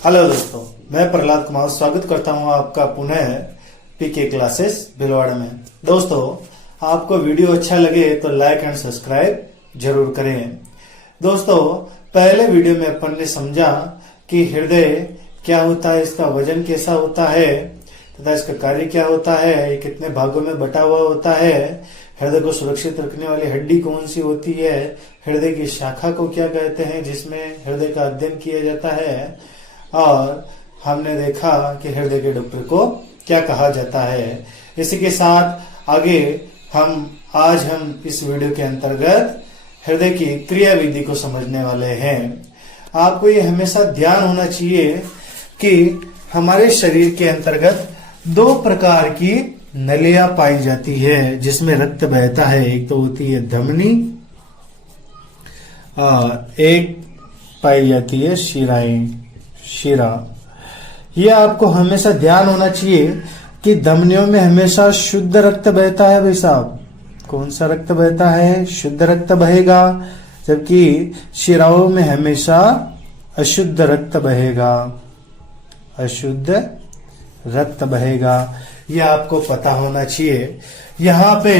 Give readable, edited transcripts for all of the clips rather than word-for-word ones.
Hello दोस्तों, मैं प्रहलाद कुमार स्वागत करता हूं आपका पुनः पीके क्लासेस भिलवाड़ा में। दोस्तों, आपको वीडियो अच्छा लगे तो लाइक एंड सब्सक्राइब जरूर करें। दोस्तों, पहले वीडियो में अपन ने समझा कि हृदय क्या होता है, इसका वजन कैसा होता है तथा इसका कार्य क्या होता है, ये कितने भागों में बटा हुआ होता है, हृदय को सुरक्षित रखने वाली हड्डी कौन सी होती है, हृदय की शाखा को क्या कहते हैं जिसमें हृदय का अध्ययन किया जाता है, और हमने देखा कि हृदय के डॉक्टर को क्या कहा जाता है। इसी के साथ आगे आज हम इस वीडियो के अंतर्गत हृदय की क्रिया विधि को समझने वाले हैं। आपको ये हमेशा ध्यान होना चाहिए कि हमारे शरीर के अंतर्गत दो प्रकार की नलियां पाई जाती है जिसमें रक्त बहता है। एक तो होती है धमनी और एक पाई जाती है शिरा। यह आपको हमेशा ध्यान होना चाहिए कि धमनियों में हमेशा शुद्ध रक्त बहता है। भाई साहब, कौन सा रक्त बहता है? शुद्ध रक्त बहेगा, जबकि शिराओं में हमेशा अशुद्ध रक्त बहेगा। अशुद्ध रक्त बहेगा, यह आपको पता होना चाहिए। यहाँ पे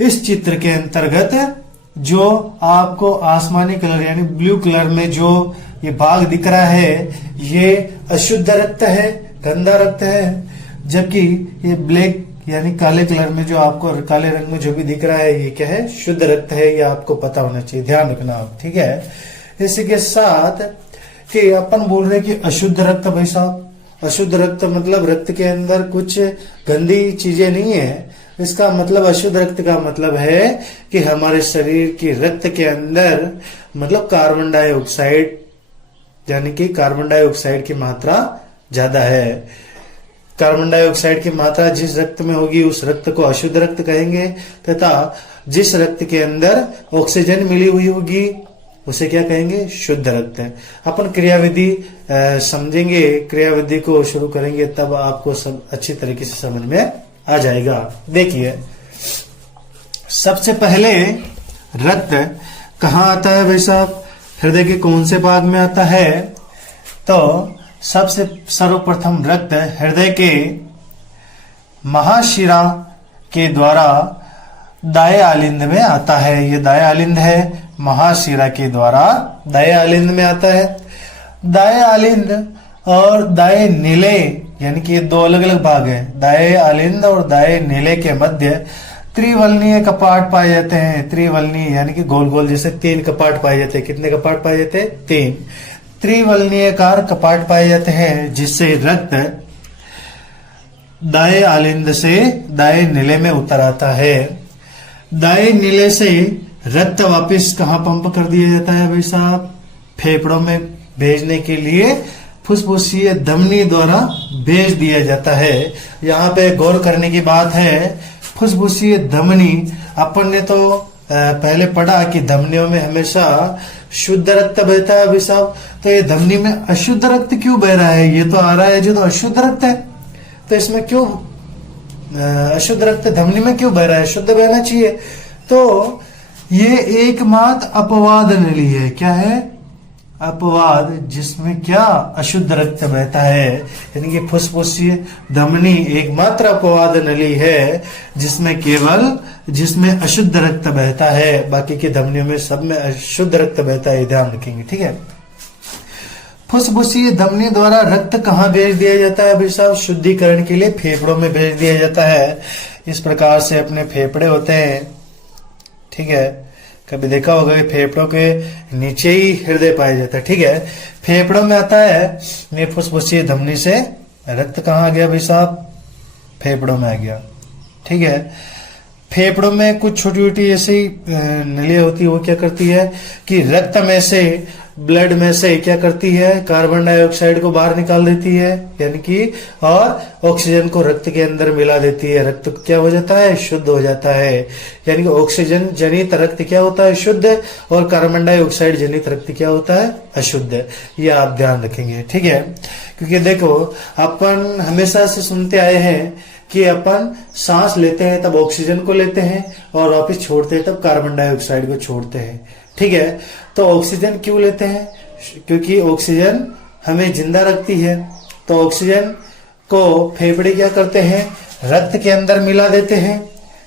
इस चित्र के अंतर्गत जो आपको आसमानी कलर यानी ब्लू कलर में जो ये भाग दिख रहा है, ये अशुद्ध रक्त है, गंदा रक्त है, जबकि ये ब्लैक यानी काले कलर में जो आपको काले रंग में जो भी दिख रहा है, ये क्या है? शुद्ध रक्त है। ये आपको पता होना चाहिए, ध्यान रखना आप, ठीक है। इसी के साथ कि अपन बोल रहे कि अशुद्ध रक्त, भाई साहब अशुद्ध रक्त मतलब रक्त के अंदर कुछ गंदी चीजें नहीं है। इसका मतलब अशुद्ध रक्त का मतलब है कि हमारे शरीर की रक्त के अंदर मतलब कार्बन डाइऑक्साइड यानी कि कार्बन डाइऑक्साइड की मात्रा ज्यादा है। कार्बन डाइऑक्साइड की मात्रा जिस रक्त में होगी उस रक्त को अशुद्ध रक्त कहेंगे, तथा जिस रक्त के अंदर ऑक्सीजन मिली हुई होगी उसे क्या कहेंगे? शुद्ध रक्त है। अपन क्रियाविधि समझेंगे, क्रियाविधि को शुरू करेंगे, तब आपको सब अच्छी तरीके से समझ में आ जाएगा। देखिए, सबसे पहले रक्त कहाँ आता है भाई साहब? हृदय के कौन से भाग में आता है? तो सबसे सर्वप्रथम रक्त हृदय के महाशिरा के द्वारा दाएं आलिंद में आता है। ये दाएं आलिंद है, महाशिरा के द्वारा दाएं आलिंद में आता है। दाएं आलिंद और दाएं नीले यानी कि ये दो अलग अलग भाग हैं। दाएं आलिंद और दाएं नीले के मध्य त्रिवलनीय कपाट पाए जाते हैं। त्रिवलनीय यानी कि गोल गोल जैसे 3 कपाट पाए जाते हैं। कितने कपाट पाए जाते हैं? 3 त्रिवलनीयकार कपाट पाए जाते हैं, जिससे रक्त दाएं आलिंद से दाएं नीले में उतर आता है। दाएं नीले से रक्त वापस कहाँ पंप कर दिया जाता है भाई साहब? फेफड़ों में भेजने के लिए फुसफुसीय धमनी द्वारा भेज दिया जाता है। यहाँ पे गौर करने की बात है, फुसफुसीय धमनी अपन ने तो पहले पढ़ा कि धमनियों में हमेशा शुद्ध रक्त बहता है भाई साहब। तो ये धमनी में अशुद्ध रक्त क्यों बह रहा है? ये तो आ रहा है जो तो अशुद्ध रक्त है, तो इसमें क्यों अशुद्ध रक्त धमनी में क्यों बह रहा है? शुद्ध बहना चाहिए। तो ये एकमात्र अपवाद नली है। क्या है? अपवाद, जिसमें क्या अशुद्ध रक्त बहता है, यानी कि फुसफुसीय धमनी एकमात्र अपवाद नली है जिसमें अशुद्ध रक्त बहता है। बाकी की धमनियों में सब में अशुद्ध रक्त बहता है, ध्यान रखेंगे, ठीक है। फुसफुसीय धमनी द्वारा रक्त कहाँ भेज दिया जाता है भाई साहब? शुद्धिकरण के लिए फेफड़ों में भेज दिया जाता है। इस प्रकार से अपने फेफड़े होते हैं, ठीक है। कभी देखा होगा कि फेफड़ों के नीचे ही हृदय पाया जाता है, ठीक है। फेफड़ों में आता है, ये फुसफुसीय धमनी से रक्त कहाँ आ गया भाई साहब? फेफड़ों में आ गया, ठीक है। फेफड़ों में कुछ छोटी छोटी ऐसी नलियां होती है, वो क्या करती है कि रक्त में से, ब्लड में से क्या करती है? कार्बन डाइऑक्साइड को बाहर निकाल देती है, यानी कि और ऑक्सीजन को रक्त के अंदर मिला देती है। रक्त क्या हो जाता है? शुद्ध हो जाता है। यानी कि ऑक्सीजन जनित रक्त क्या होता है? शुद्ध, और कार्बन डाइऑक्साइड जनित रक्त क्या होता है? अशुद्ध। ये आप ध्यान रखेंगे, ठीक है। क्योंकि देखो, अपन हमेशा से सुनते आए हैं कि अपन सांस लेते हैं तब ऑक्सीजन को लेते हैं और वापस छोड़ते हैं तब कार्बन डाइऑक्साइड को छोड़ते हैं, ठीक है। तो ऑक्सीजन क्यों लेते हैं? क्योंकि ऑक्सीजन हमें जिंदा रखती है। तो ऑक्सीजन को फेफड़े क्या करते हैं, रक्त के अंदर मिला देते हैं,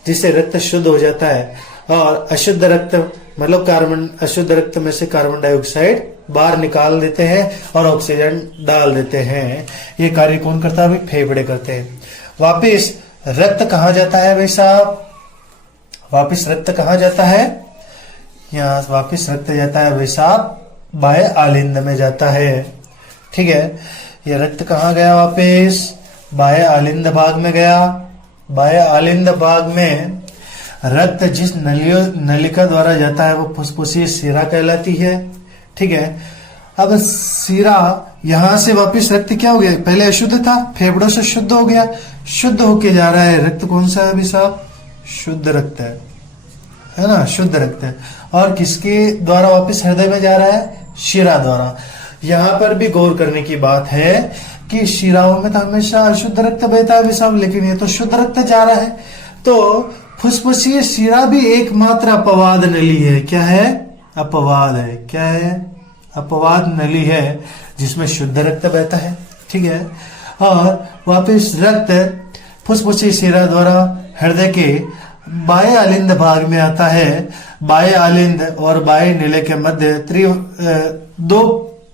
जिससे रक्त शुद्ध हो जाता है। और अशुद्ध रक्त मतलब अशुद्ध रक्त में से कार्बन डाइऑक्साइड बाहर निकाल देते हैं और ऑक्सीजन डाल देते हैं। ये कार्य कौन करता है भाई, फेफड़े करते हैं। वापिस रक्त कहाँ जाता है भाई साहब, वापिस रक्त कहाँ जाता है, यहाँ वापिस रक्त जाता है भाई साहब बाह्य आलिंद में जाता है। ठीक है, ये रक्त कहाँ गया, वापिस बाह्य आलिंद भाग में गया। बाह्य आलिंद भाग में रक्त जिस नलिका द्वारा जाता है वो फुसफुसी शिरा कहलाती है। ठीक है, अब शिरा यहां से वापिस रक्त क्या हो गया, पहले अशुद्ध था, फेफड़ों से शुद्ध हो गया, शुद्ध होके जा रहा है। रक्त कौन सा है अभी साहब, शुद्ध रक्त है ना, शुद्ध रक्त है। और किसके द्वारा वापिस हृदय में जा रहा है, शिरा द्वारा। यहाँ पर भी गौर करने की बात है कि शिराओं में तो हमेशा अशुद्ध रक्त बहता है साहब, लेकिन ये तो शुद्ध रक्त जा रहा है। तो फुसफुसीय शिरा भी एकमात्र अपवाद नली है। क्या है, अपवाद है। क्या है, अपवाद नली है जिसमें शुद्ध रक्त बहता है। ठीक है, और वापिस रक्त फुसफुसीय शिरा द्वारा हृदय के बाह्य आलिंद भाग में आता है। बाह्य आलिंद और बाह्य नीले के मध्य दो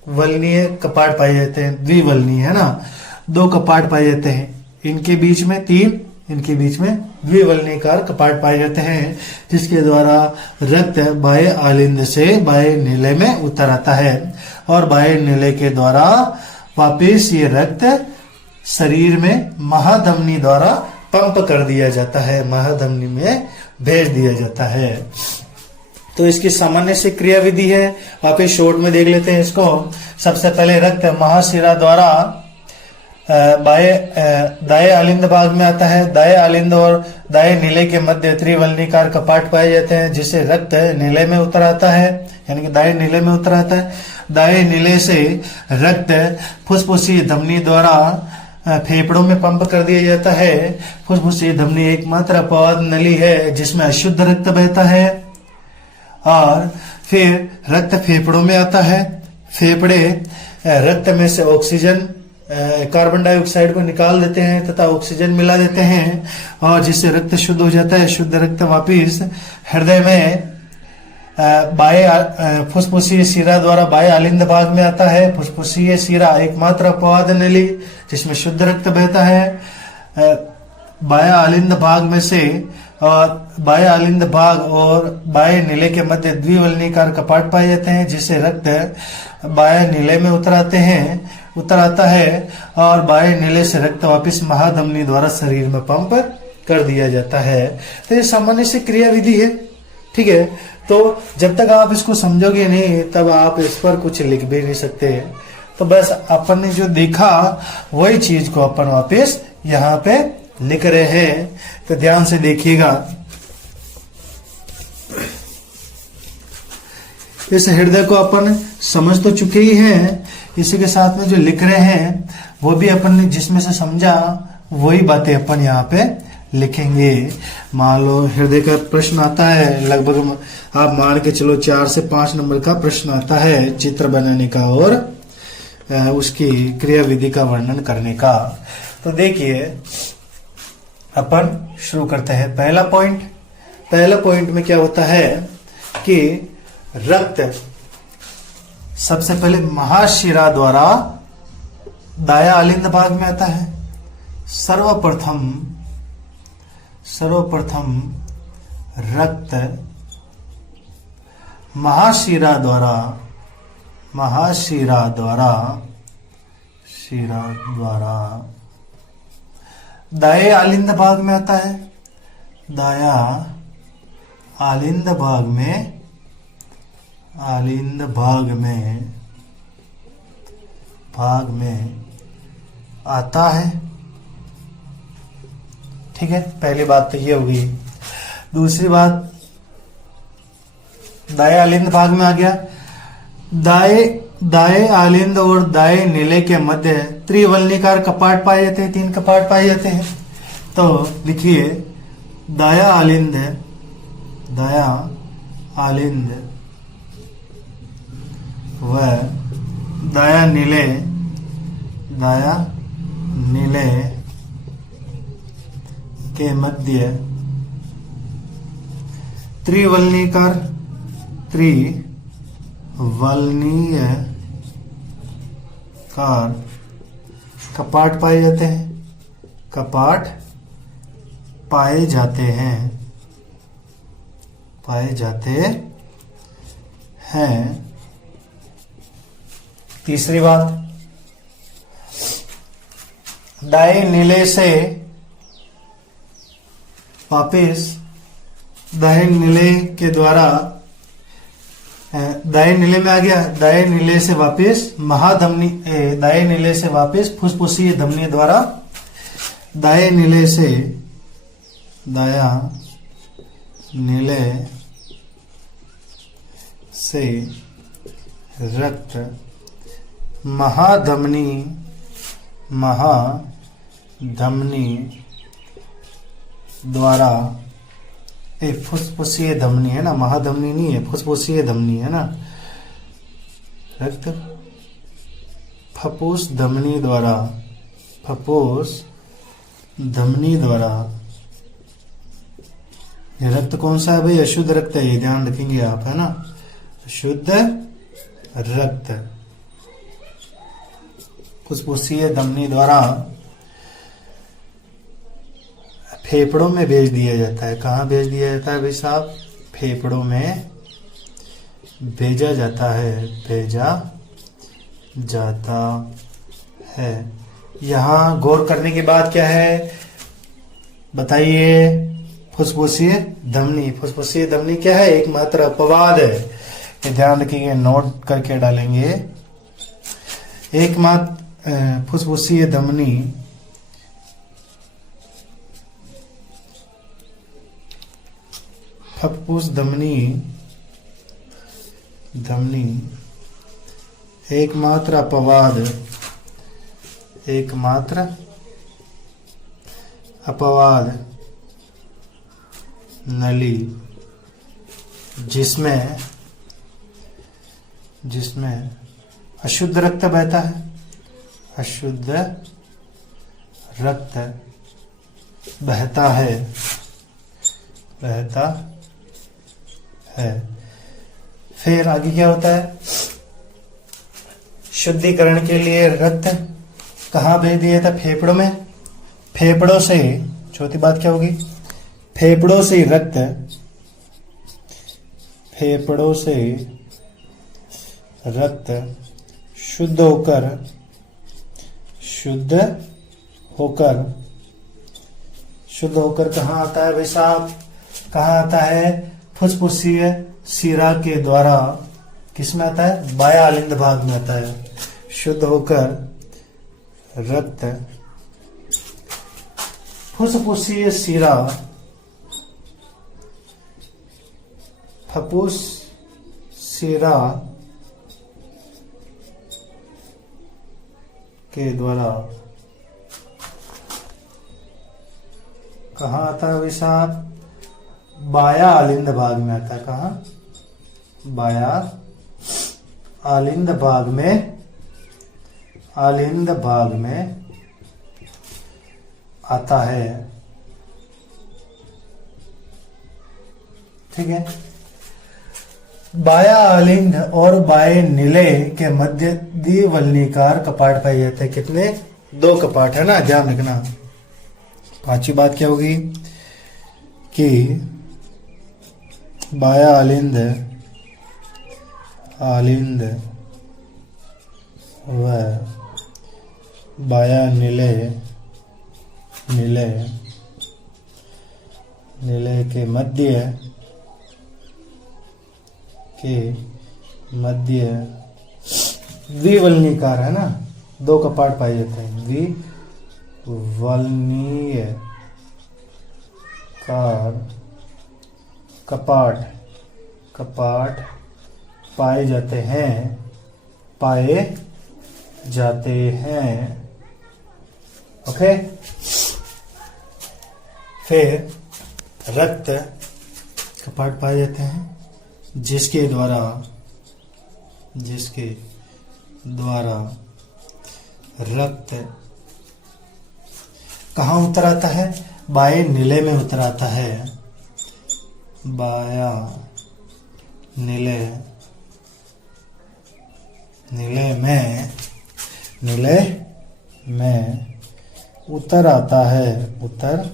वलनीय कपाट पाए जाते हैं, द्विवलनीय है ना, दो कपाट पाए जाते हैं। इनके बीच में तीन, इनके बीच में द्विवलनीयकार कपाट पाए जाते हैं, जिसके द्वारा रक्त बाह्य आलिंद से बाह्य नीले में उतर आता है। और बाह्य नीले के द्वारा वापिस ये रक्त शरीर में महाधमनी द्वारा पंप कर दिया जाता है, महाधमनी में भेज दिया जाता है। तो इसकी सामान्य से क्रिया विधि है, वापिस शॉर्ट में देख लेते हैं इसको। सबसे पहले रक्त महाशिरा द्वारा दाएं आलिंद भाग में आता है। दाएं आलिंद और दाएं नीले के मध्य त्रिवलनीकार कपाट पाए जाते हैं, जिससे रक्त नीले में उतर आता है, यानी कि दाएं नीले में उतर आता है। दाएं नीले से रक्त फुसफुसी धमनी द्वारा फेफड़ों में पंप कर दिया जाता है। फुसफुसी धमनी एकमात्र अपवाद नली है जिसमें अशुद्ध रक्त बहता है। और फिर रक्त फेफड़ों में आता है। फेफड़े रक्त में से ऑक्सीजन कार्बन डाइऑक्साइड को निकाल देते हैं तथा ऑक्सीजन मिला देते हैं, और जिससे रक्त शुद्ध हो जाता है। शुद्ध रक्त वापिस हृदय में बाह्य फुसफुसीय शिरा द्वारा बाह्य आलिंद भाग में आता है। फुसफुसीय शिरा एकमात्र अपवाद नली जिसमें शुद्ध रक्त बहता है। बाह्य आलिंद भाग में से और बाह्य आलिंद भाग और बाह्य नीले के मध्य द्विवलनीकार कपाट पाए जाते हैं, जिससे रक्त बाह्य नीले में उतर आता है और बाह्य नीले से रक्त वापिस महाधमनी द्वारा शरीर में पंप कर दिया जाता है। तो ये सामान्य से क्रिया विधि है। ठीक है, तो जब तक आप इसको समझोगे नहीं तब आप इस पर कुछ लिख भी नहीं सकते। तो बस अपन ने जो देखा वही चीज को अपन वापिस यहाँ पे लिख रहे हैं, तो ध्यान से देखिएगा। इस हृदय को अपन समझ तो चुके ही हैं, इसी के साथ में जो लिख रहे हैं वो भी अपन ने जिसमें से समझा वही बातें अपन यहाँ पे लिखेंगे। मान लो हृदय का प्रश्न आता है, लगभग आप मान के चलो 4 से 5 नंबर का प्रश्न आता है चित्र बनाने का और उसकी क्रिया विधि का वर्णन करने का। तो देखिए अपन शुरू करते हैं। पहला पॉइंट में क्या होता है कि रक्त सबसे पहले महाशिरा द्वारा दाया आलिंद भाग में आता है। सर्वप्रथम रक्त महाशिरा द्वारा दाएं आलिंद भाग में आता है। दाया आलिंद भाग में आता है। ठीक है, पहली बात तो ये होगी। दूसरी बात, दाएं आलिंद भाग में आ गया। दाएं आलिंद और दाएं नीले के मध्य त्रिवलनीकार कपाट पाए जाते हैं, 3 कपाट पाए जाते हैं। तो लिखिए दाया आलिंद व दाया नीले दाया निलय के मध्य त्रिवलनीकार कपाट पाए जाते हैं। कपाट पाए जाते हैं। तीसरी बात, दाएं नीले से वापिस दाएं नीले के द्वारा दाएं नीले में आ गया, दाएं नीले से वापिस महाधमनी, दाएं नीले से वापिस फुसफुसीय धमनी द्वारा दाएं नीले से दाया नीले से रक्त महाधमनी द्वारा, एक फुसफुसीय धमनी है ना, महाधमनी नहीं है, फुसफुसीय धमनी है ना, रक्त फपूस धमनी द्वारा ये रक्त कौन सा है भाई? अशुद्ध रक्त है, ये ध्यान रखेंगे आप, है ना, शुद्ध रक्त फुसफुसीय धमनी द्वारा फेफड़ों में भेज दिया जाता है। कहाँ भेज दिया जाता है भाई साहब? फेफड़ों में भेजा जाता है। यहाँ गौर करने की बात क्या है बताइए? फुसफुसीय धमनी क्या है? एकमात्र अपवाद है, ये ध्यान रखिए, नोट करके डालेंगे। एकमात्र फुसफुसीय धमनी फप्पूस धमनी एकमात्र अपवाद नली जिसमें अशुद्ध रक्त बहता है, अशुद्ध रक्त बहता है। फिर आगे क्या होता है? शुद्धिकरण के लिए रक्त कहाँ भेज दिया था? फेफड़ों में। फेफड़ों से, चौथी बात क्या होगी? फेफड़ों से रक्त शुद्ध होकर कहाँ आता है भाई साहब? कहाँ आता है? फुसफुसीय शिरा के द्वारा। किसमें आता है? बाह्य आलिंद भाग में आता है। शुद्ध होकर रक्त फुसफुसीय शिरा, फपूस शिरा के द्वारा कहाँ आता है भाई साहब? बाह्य आलिंद भाग में आता है। कहाँ? बाह्य आलिंद भाग में आता है। ठीक है। बाह्य आलिंद और बाह्य निलय के मध्य द्विवलनीकार कपाट पाए जाते हैं। कितने? 2 कपाट है ना, ध्यान रखना। पांचवी बात क्या होगी कि बाह्य आलिंद व बाह्य निलय के मध्य द्विवलनीकार है ना, 2 कपाट पाए जाते हैं। द्विवलनीय कपाट पाए जाते हैं। ओके। फिर रक्त कपाट पाए जाते हैं जिसके द्वारा रक्त कहाँ उतर आता है? बाएं नीले में उतर आता है। बाया नीले, नीले में उतर आता है, उतर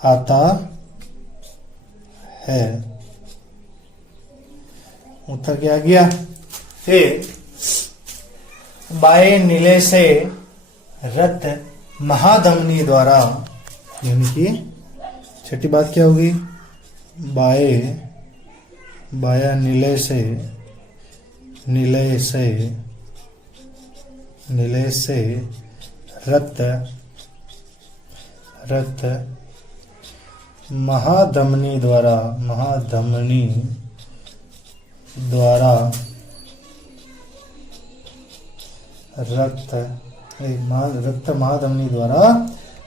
आता है। उतर क्या गया? फिर बाएं नीले से रक्त महाधमनी द्वारा, यानी कि छठी बात क्या होगी? बाया नीले से रक्त महाधमनी द्वारा रक्त महाधमनी द्वारा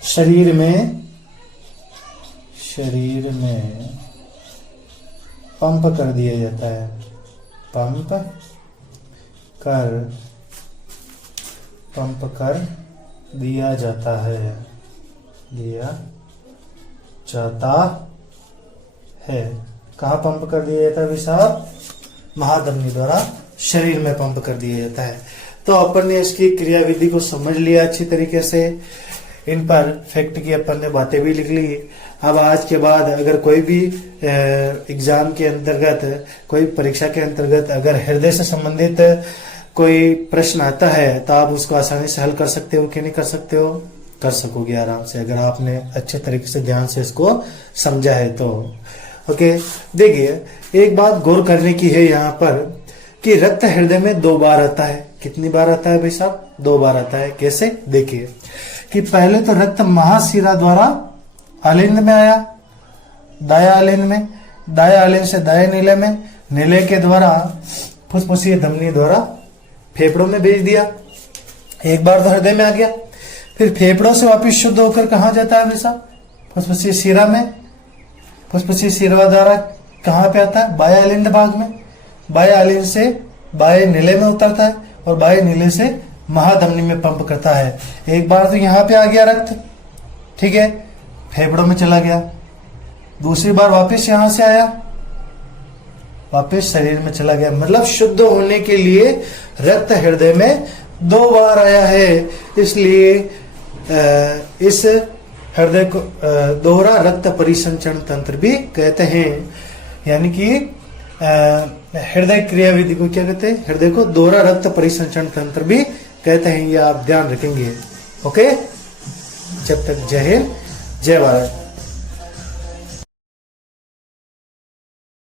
शरीर में पंप कर दिया जाता है। पंप कर दिया जाता है, कहाँ पंप कर दिया जाता है भाई साहब? महाधमनी द्वारा शरीर में पंप कर दिया जाता है। तो अपन ने इसकी क्रियाविधि को समझ लिया अच्छी तरीके से। इन पर फैक्ट की अपन ने बातें भी लिख ली। अब आज के बाद अगर कोई भी एग्जाम के अंतर्गत, कोई परीक्षा के अंतर्गत अगर हृदय से संबंधित कोई प्रश्न आता है तो आप उसको आसानी से हल कर सकते हो कि नहीं कर सकते हो? कर सकोगे आराम से, अगर आपने अच्छे तरीके से ध्यान से इसको समझा है तो। ओके, देखिए एक बात गौर करने की है यहाँ पर कि रक्त हृदय में 2 बार आता है। कितनी बार आता है भाई साहब? 2 बार आता है। कैसे? देखिए कि पहले तो रक्त महाशिरा द्वारा आलिंद में आया, दाया आलिंद में, दाया आलिंद से दाया नीले में, नीले के द्वारा फुसफुसीय धमनी द्वारा फेफड़ों में भेज दिया। एक बार तो हृदय में आ गया, फिर फेफड़ों से वापिस शुद्ध होकर कहाँ जाता है भाई साहब? फुसफुसीय शिरा में। फुसफुसीय शिरा द्वारा कहाँ पे आता है? बाया आलिंद भाग में। बाया आलिंद से बाएं नीले में उतरता है और बाएं नीले से महाधमनी में पंप करता है। एक बार तो यहाँ पे आ गया रक्त, ठीक है, फेफड़ों में चला गया। दूसरी बार वापस यहां से आया, वापस शरीर में चला गया। मतलब शुद्ध होने के लिए रक्त हृदय में 2 बार आया है। इसलिए इस हृदय को दोहरा रक्त परिसंचरण तंत्र भी कहते हैं। यानी कि हृदय क्रियाविधि को क्या कहते हैं? हृदय को दोहरा रक्त परिसंचरण तंत्र भी कहते हैं। ये आप ध्यान रखेंगे। ओके, जब तक जय हिंद जय भारत।